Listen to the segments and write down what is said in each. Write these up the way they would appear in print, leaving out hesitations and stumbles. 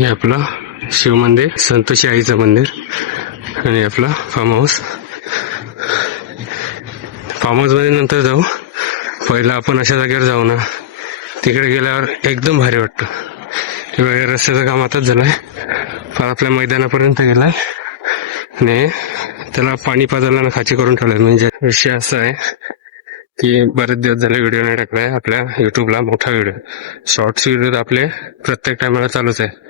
हे आपलं शिव मंदिर, संतोषी आईचं मंदिर आणि आपलं फार्म हाऊस. फार्म हाऊस मध्ये नंतर जाऊ. पहिला आपण अशा जागेवर जाऊ ना, तिकडे गेल्यावर एकदम भारी वाटतं. रस्त्याचं काम आताच झालंय, फार आपल्या मैदानापर्यंत गेलाय आणि त्याला पाणी पाजायला ना खाची करून ठेवलंय. म्हणजे विषय असा आहे की बरेच दिवस झाले व्हिडिओ नाही टाकलाय आपल्या युट्यूबला. मोठा व्हिडिओ, शॉर्ट्स व्हिडिओ आपले प्रत्येक टायमाला चालूच आहे.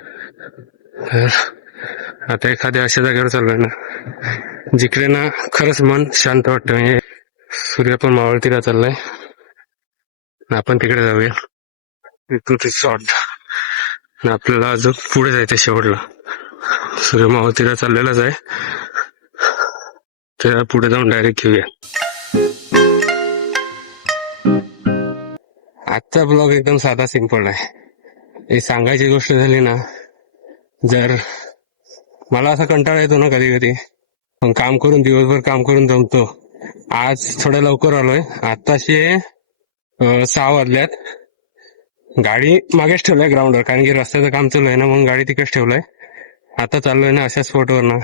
आता एखाद्या अशा जागेवर चाललोय ना जिकडे ना खरंच मन शांत वाटतं. म्हणजे सूर्य पण मावळतीला चाललाय, आपण तिकडे जाऊया. इथून शॉर्ट आपल्याला अजून पुढे जायचं शेवटला. सूर्य मावळतीला चाललेलाच आहे, त्या पुढे जाऊन डायरेक्ट घेऊया. आजचा ब्लॉग एकदम साधा सिंपल आहे. हे सांगायची गोष्ट झाली ना, जर मला असा कंटाळा येतो ना कधी कधी, पण काम करून दिवसभर काम करून जमतो. आज थोडं लवकर आलोय, आताशे 6 वाजल्यात. गाडी मागेच ठेवलाय ग्राउंडवर, कारण की रस्त्याचं काम चालू आहे ना, म्हणून गाडी तिकडेच ठेवलाय. आता चाललोय ना अशा स्पॉटवर ना,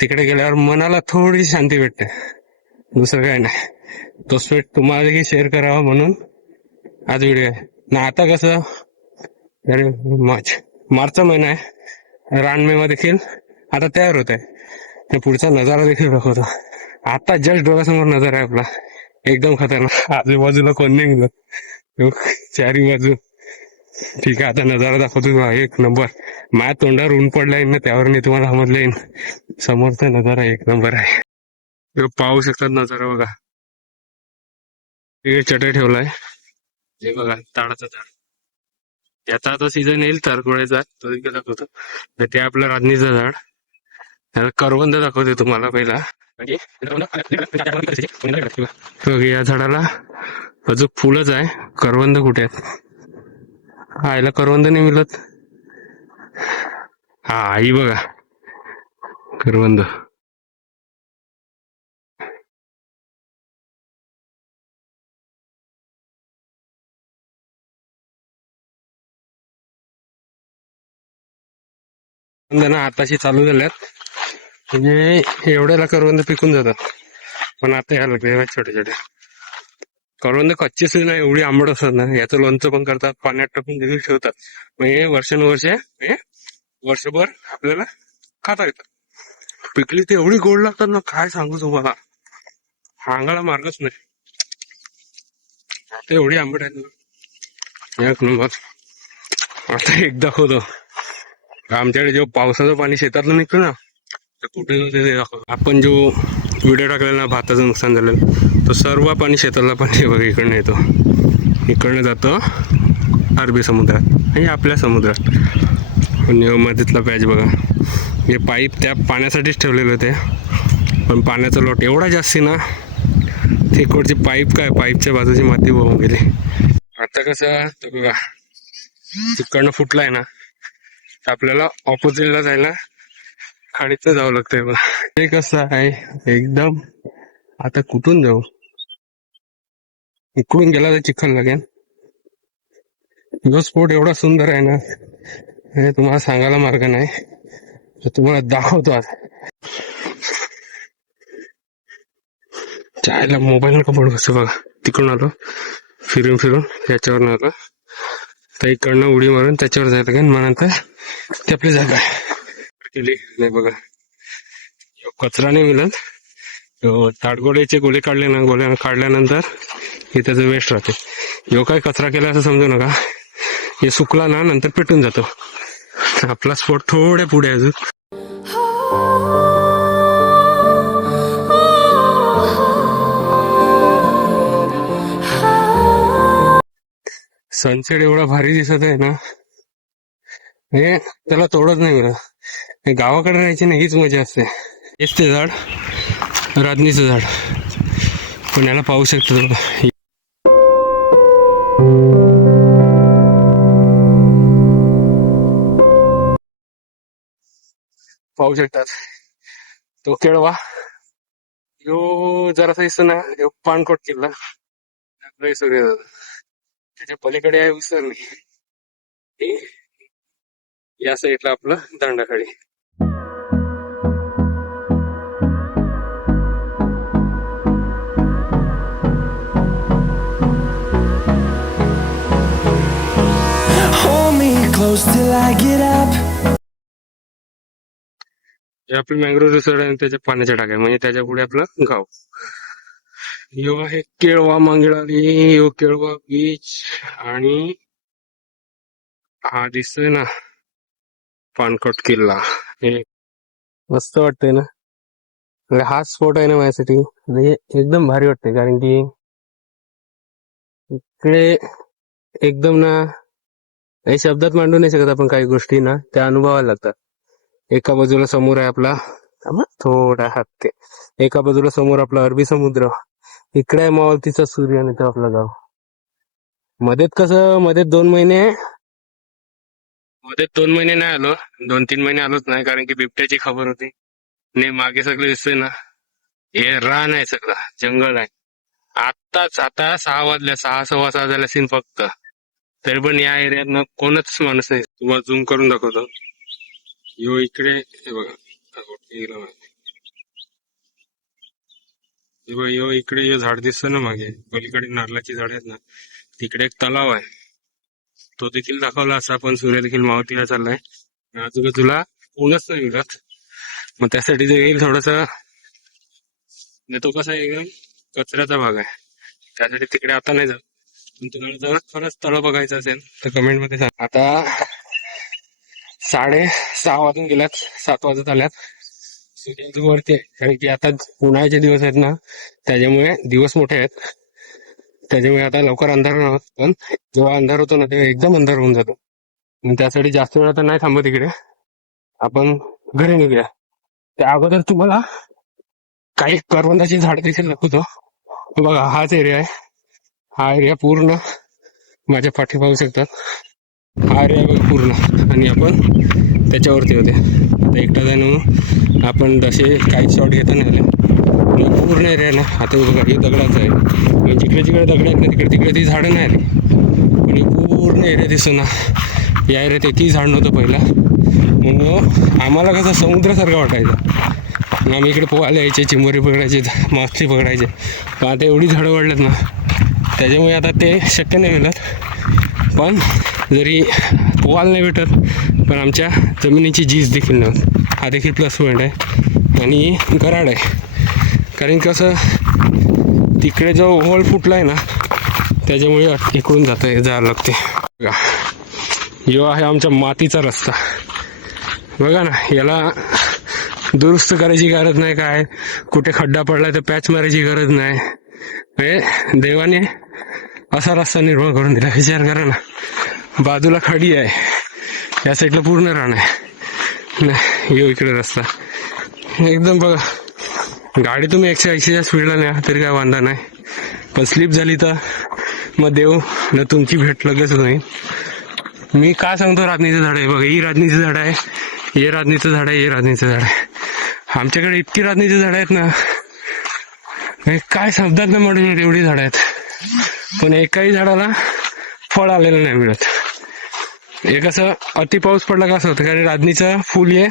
तिकडे गेल्यावर मनाला थोडी शांती भेटते, दुसरं काय नाही. तो स्पॉट तुम्हालाही शेअर करावा म्हणून आज व्हिडिओ आहे ना. आता कसं अरे मार्चचा महिना आहे, रानमेवा देखील आता तयार होत आहे. पुढचा नजारा देखील दाखवतो. आता जस्ट डोळ्यासमोर नजारा आहे आपला, एकदम खतरनाक. आजूबाजूला कोण नाही मिळत, चारी बाजू. ठीक आहे, आता नजारा दाखवतो एक नंबर. माझ्या तोंडावर ऊन पडलाय ना, त्यावर मी तुम्हाला समजलं येईन. समोरचा नजारा एक नंबर आहे. पाहू शकतात नजारा बघा. तिकडे चटई ठेवलाय, हे बघा ताडाचं झाड. त्याचा आता सीझन येईल तरकुळ्याचा, तो देखील दाखवतो. ते आपलं राजनीचं झाड, त्याला करवंद दाखवते तुम्हाला पहिला. या झाडाला अजून फुलच आहे, करवंद कुठे आहेत? आईला करवंद नाही मिळत. हा आई बघा करवंद. ना आताशी चालू झाल्यात, म्हणजे एवढ्याला करवंद पिकून जातात. पण आता यायला लागले छोटे छोटे करवंद. कच्चीच नाही, एवढी आंबट असतात ना. याचं लोणचं पण करतात, पाण्यात टाकून देखील ठेवतात. म्हणजे वर्षानुवर्ष वर्षभर आपल्याला खाता येतात. पिकली ते एवढी गोड लागतात ना, काय सांगू तुम्हाला, सांगायला मार्गच नाही. आता एवढी आंबट आहेत ना, एक नंबर. आता एक दाखवतो, आमच्याकडे जेव्हा पावसाचं पाणी शेतातलं निघतं ना, तर कुठे ते दाखवतो. आपण जो व्हिडिओ टाकलेला ना भाताचं नुकसान झालेलं, तो सर्व पाणी शेतातला पाणी बघा इकडनं येतो, इकडनं जातं अरबी समुद्रात आणि आपल्या समुद्रात. मध्येतला पॅच बघा, हे पाईप त्या पाण्यासाठीच ठेवलेले होते, पण पाण्याचा लोट एवढा जास्ती ना, तिकडची पाईप काय पाईपच्या बाजूची माती वाहून गेली. आता कसं बघा, तिकडनं फुटलाय ना, आपल्याला ऑपोजिटला जायला खाडीचं जावं लागतंय बघा. ते कसं आहे एकदम. आता कुठून जाऊ, इकडून गेला तर चिखल लागेल. जो स्पॉट एवढा सुंदर आहे ना, हे तुम्हाला सांगायला मार्ग नाही, तर तुम्हाला दाखवतो आज. चायला मोबाईल नका पडू कसं बघा. तिकडून आलो फिरून फिरून, याच्यावर आलो तर इकडनं उडी मारून त्याच्यावर जायला लागेल. मग नंतर ती आपली जागा केली नाही बघा. कचरा नाही मिळत, ताडगोळ्याचे गोळे काढले ना, गोळ्या काढल्यानंतर हे त्याचं वेस्ट राहते. जो काय कचरा केला असं समजू नका, हे सुकला ना नंतर पेटून जातो. आपला स्पॉट थोड्या पुढे अजून. सनसेट एवढा भारी दिसत आहे ना, हे त्याला तोडच नाही मिळत. गावाकडे राहायची ना, हीच मजा असते. हेच ते झाड, राजनीचं झाड, पण याला पाहू शकतो पाहू शकतात. तो केळवा यो जरासा दिसतो ना, पानकोट किल्ला त्याच्या पलीकडे आहे विसरली. या साईडला आपलं दांडाखाडी. Hold me close till I get up. हे आपली मँग्रोव्ह रिसॉर्ट आहे आणि त्याच्या पाण्याच्या टाक्या, म्हणजे त्याच्या पुढे आपलं गाव. यो आहे केळवा मांगेळाली, यो केळवा बीच. आणि हा दिसतोय ना पानकोट किल्ला, हे मस्त वाटतंय ना. म्हणजे हा स्पॉट आहे ना माझ्यासाठी, म्हणजे एकदम भारी वाटते. कारण की इकडे एकदम ना काही शब्दात मांडू नाही शकत आपण काही गोष्टी ना, त्या अनुभवायला लागतात. एका बाजूला समोर आहे आपला थोडा हात ते, एका बाजूला समोर आपला अरबी समुद्र, इकडे आहे मावळतीचा सूर्य आणि तो आपलं गाव. मध्येत कसं, मध्ये 2 महिने नाही आलो, 2-3 महिने आलोच नाही, कारण की बिबट्याची खबर होती. ने मागे सगळं दिसतंय ना, हे रान आहे, सगळं जंगल आहे. आता 6 वाजल्या, 6-6:15 झाल्या सीन फक्त, तरी पण या एरियात ना कोणच माणूस नाही. तुम्हाला झूम करून दाखवतो. यो इकडे हे बघा, यो इकडे यो झाड दिसतं ना मागे, पलीकडे नारळाची झाड आहेत ना, तिकडे एक तलाव आहे, तो देखील दाखवला असा. पण सूर्य देखील मावतीला चाललाय, आजूबाजूला ऊनच नाही मिळत. मग त्यासाठी ते येईल थोडस, तो कसा एकदम कचऱ्याचा भाग आहे, त्यासाठी तिकडे आता नाही जात. पण तुम्हाला जर खरंच तळ बघायचं असेल तर कमेंट मध्ये सांग. आता 6:30 वाजून गेल्यात, 7 वाजत आल्यात. सूर्य वरती आहे, कारण की आता उन्हाळ्याचे दिवस आहेत ना, त्याच्यामुळे दिवस मोठे आहेत, त्याच्यामुळे आता लवकर अंधार नव्हत. पण जेव्हा अंधार होतो ना, तेव्हा एकदम अंधार होऊन जातो. त्यासाठी जास्त वेळ आता नाही थांबत इकडे, आपण घरी निघूया. त्या अगोदर तुम्हाला काही करवंदाची झाड देखील दाखवतो. बघा हाच एरिया आहे, हा एरिया पूर्ण माझ्या पाठी पाहू शकतात. हा एरिया बघा पूर्ण, आणि आपण त्याच्यावरती होते. आता एकटा जाणून आपण तसे काही शॉट घेता नाही आले. पूर्ण एरिया ना, आता बघा हे दगडाचं आहे, म्हणजे जिकडे जिकडे दगड आहेत ना, तिकडे ती झाडं नाही आली. पण हे पूर्ण एरिया दिसतो ना, या एरियात एकही झाड नव्हतं पहिला. म्हणून आम्हाला कसं समुद्रासारखं वाटायचं. आम्ही इकडे पोहायला यायचे, चिंबोरी पकडायचे, मासे पकडायचे. पण आता एवढी झाडं वाढलेत ना, त्याच्यामुळे आता ते शक्य नाही मिळत. पण जरी पोहायला नाही भेटत, पण आमच्या जमिनीची झीज देखील नव्हती, हा देखील प्लस पॉईंट आहे. आणि गराड आहे, कारण कसं तिकडे जो होल फुटला आहे ना, त्याच्यामुळे इकडून जायला लागते. यो आहे आमच्या मातीचा रस्ता. बघा ना, याला दुरुस्त करायची गरज नाही, काय कुठे खड्डा पडलाय तर पॅच मारायची गरज नाही. म्हणजे देवाने असा रस्ता निर्माण करून दिला. विचार करा ना, बाजूला खडी आहे, या साईडला पूर्ण रान आहे. यो इकडे रस्ता एकदम बघा, गाडी तुम्ही 180च्या स्पीडला न्या तरी काय वांधा नाही, पण स्लिप झाली तर मग देव न तुमची भेट लगेच नाही. मी काय सांगतो, राजनीचं झाड आहे बघा, ही राजनीचं झाड आहे, हे राजनीचं झाड आहे, हे राजनीचं झाड आहे. आमच्याकडे इतकी राजनीची झाडं आहेत ना, काय शब्दात न म्हणून एवढी झाडं आहेत. पण एकाही झाडाला फळ आलेलं नाही मिळत. हे कसं अति पाऊस पडला कसं होतं, कारण राजनीचं फुल हे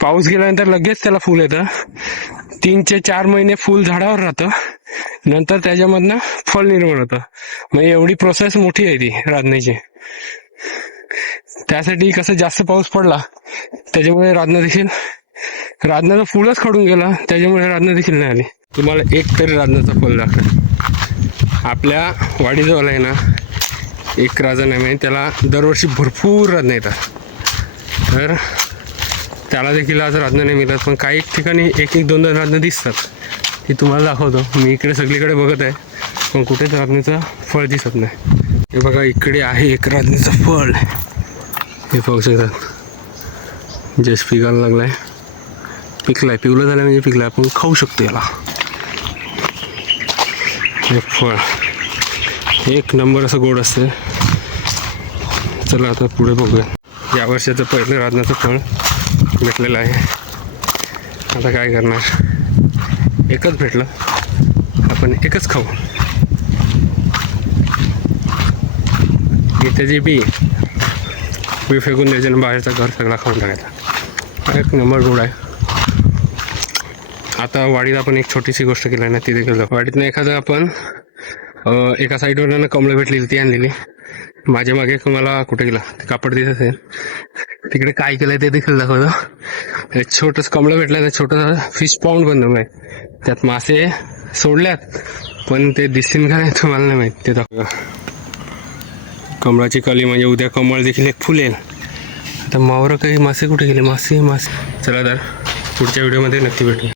पाऊस गेल्यानंतर लगेच त्याला फुल येतं. 3 ते 4 महिने फुल झाडावर राहतं, नंतर त्याच्यामधनं फळ निर्माण होतं. म्हणजे एवढी प्रोसेस मोठी आहे ती राजनीची. त्यासाठी कसं जास्त पाऊस पडला त्याच्यामुळे राजनाचं फुलच खडून गेला, त्याच्यामुळे राजना देखील नाही आली. तुम्हाला एक तरी राजनाचं फुल दाखव. आपल्या वाडीजवळ आहे ना एक राजन आहे, त्याला दरवर्षी भरपूर राजना येतात, तर त्याला देखील आज राजना नाही मिळतात. पण काही ठिकाणी 1-2 राजना दिसतात, ती तुम्हाला दाखवतो. मी इकडे सगळीकडे बघत आहे, पण कुठेच राजनीचं फळ दिसत नाही. हे बघा, इकडे आहे एक राजनीचं फळ, हे पाहू शकतात. जस्ट पिकायला लागलाय, पिकलाय, पिवलं झालं म्हणजे पिकलाय, आपण खाऊ शकतो याला. हे फळ एक नंबर असं गोड असतं. चला आता पुढे बघूया. या वर्षाचं पहिलं राजनाचं फळ भेटलेलं आहे. आता काय करणार, एकच भेटलं, आपण एकच खाऊ. इथे जे बी मी फेकून द्यायचे ना बाहेरचा घर सगळा खाऊन टाकायचा. एक नंबर रोड आहे. आता वाडीत आपण एक छोटीशी गोष्ट केली ना, ती देखील वाडीतनं एखादं आपण एका साईडवर कमळं भेटलेली ती आणलेली. माझ्या मागे मला कुठे गेला ते कापड दिसत असेल, तिकडे काय केलंय ते देखील दाखवतो. एक छोटंसं कमळं भेटलं, छोटं फिश पाऊंड बनवलं आहे, त्यात मासे सोडल्यात, पण ते दिसतील का नाही तुम्हाला नाही माहित, ते दाखव. कमळाची कली म्हणजे उद्या कमळ देखील एक फुलेल. आता मावरं काही मासे कुठे गेले, मासे. चला तर पुढच्या व्हिडिओमध्ये नक्की भेटू.